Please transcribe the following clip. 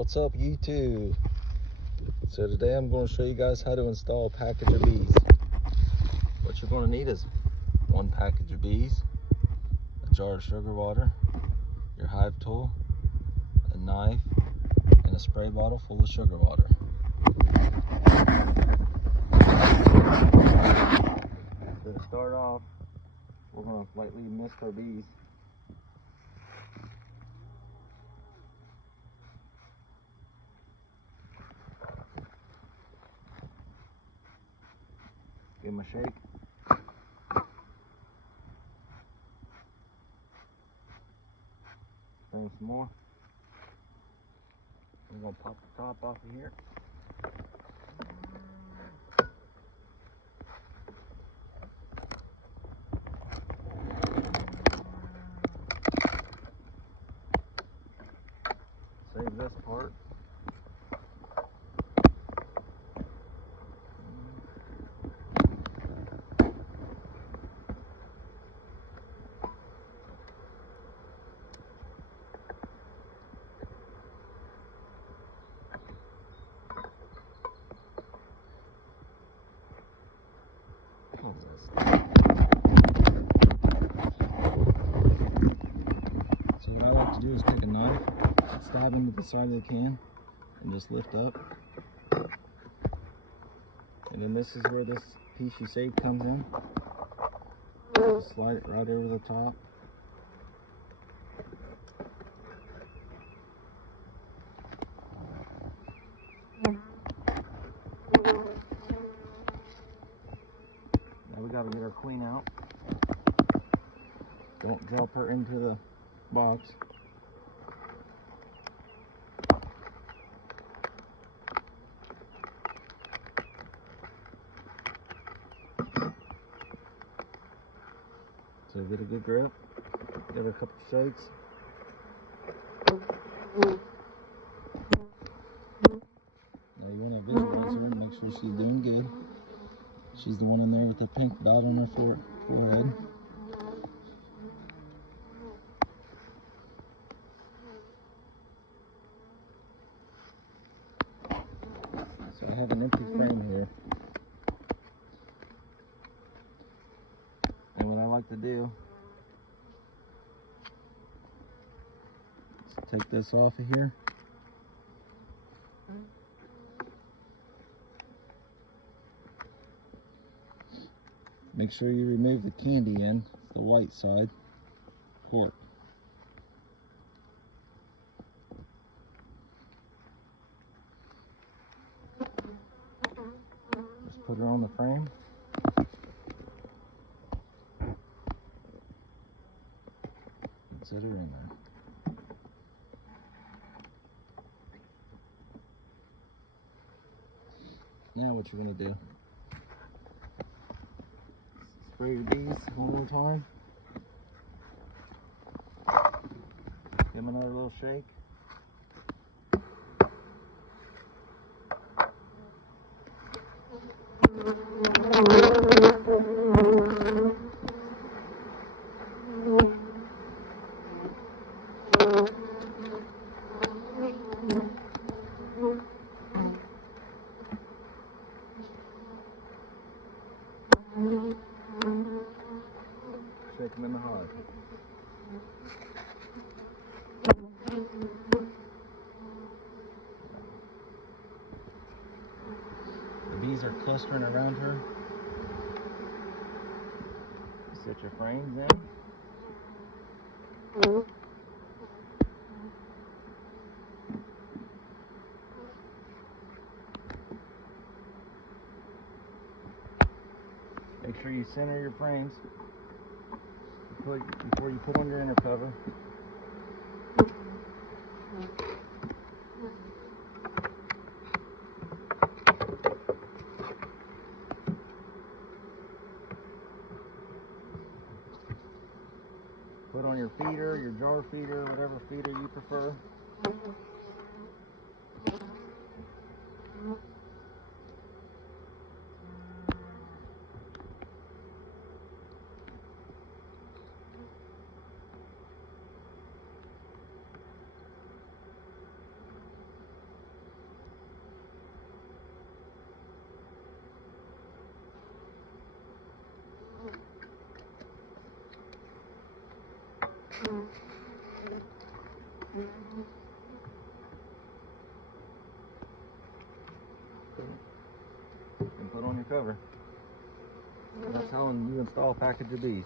What's up, YouTube? So today I'm going to show you guys how to install a package of bees. What you're going to need is one package of bees, a jar of sugar water, your hive tool, a knife, and a spray bottle full of sugar water. So to start off, we're going to lightly mist our bees. Give them a shake. Bring some more. We're going to pop the top off of here. Save this part. So what I like to do is take a knife, stab into the side of the can, and just lift up. And then this is where this piece you saved comes in. Just slide it right over the top. Now we got to get our queen out. Don't drop her into the box. So get a good grip, give her a couple shakes. Now you want to visualize her and make sure she's doing good. She's the one in there with the pink dot on her forehead. So I have an empty frame here. And what I like to do is take this off of here. Make sure you remove the candy end, the white side, cork. Just put her on the frame. Set her in there. Now what you're going to do, spray your bees one more time. Give them another little shake. Shake them in the hive. The bees are clustering around her. Set your frames in. Make sure you center your frames before you put on your inner cover. Put on your feeder, your jar feeder, whatever feeder you prefer. And put on your cover. That's how you install a package of bees.